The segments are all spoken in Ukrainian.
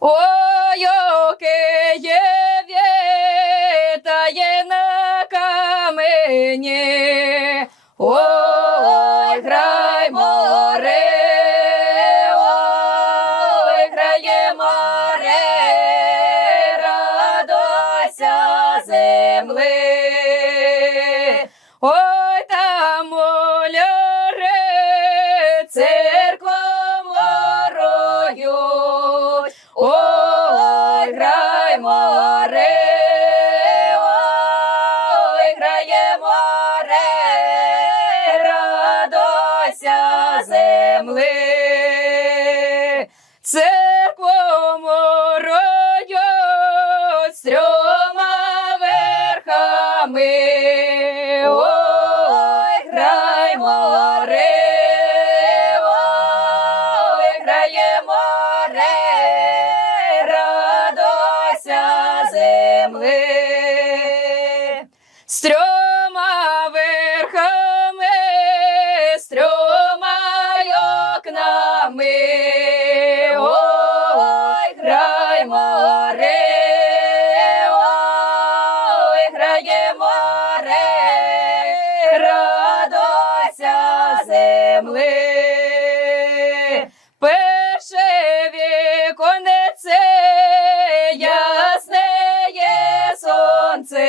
Оке є вітає на камені. Ой, грай море, ой, грає море. Ой, там моляре, Церкву морою з трьома верхами. Ой, грай море, ой, радося земли. З трьома верхами, з трьома. Віконце, ясне є сонце.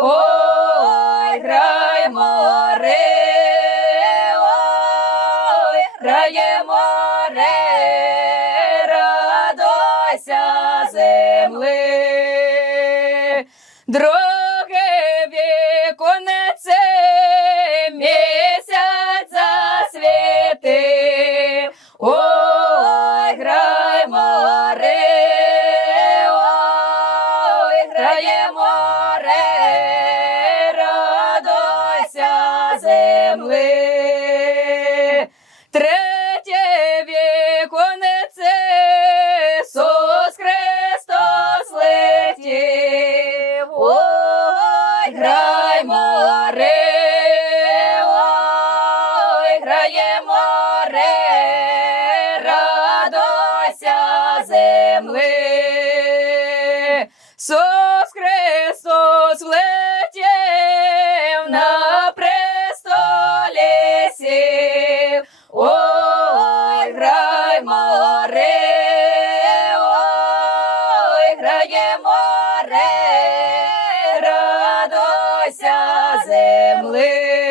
Ой, грай море, ой, грає море, радося земли. Друге віконце, ой, море, радося земли. Третє віконце, Сос Христос летів. Ой, грай море, ой, грає море, радося земли. Сос Христос влетів на престолі сів. Ой, грай море, ой, грає море, радуйся земли.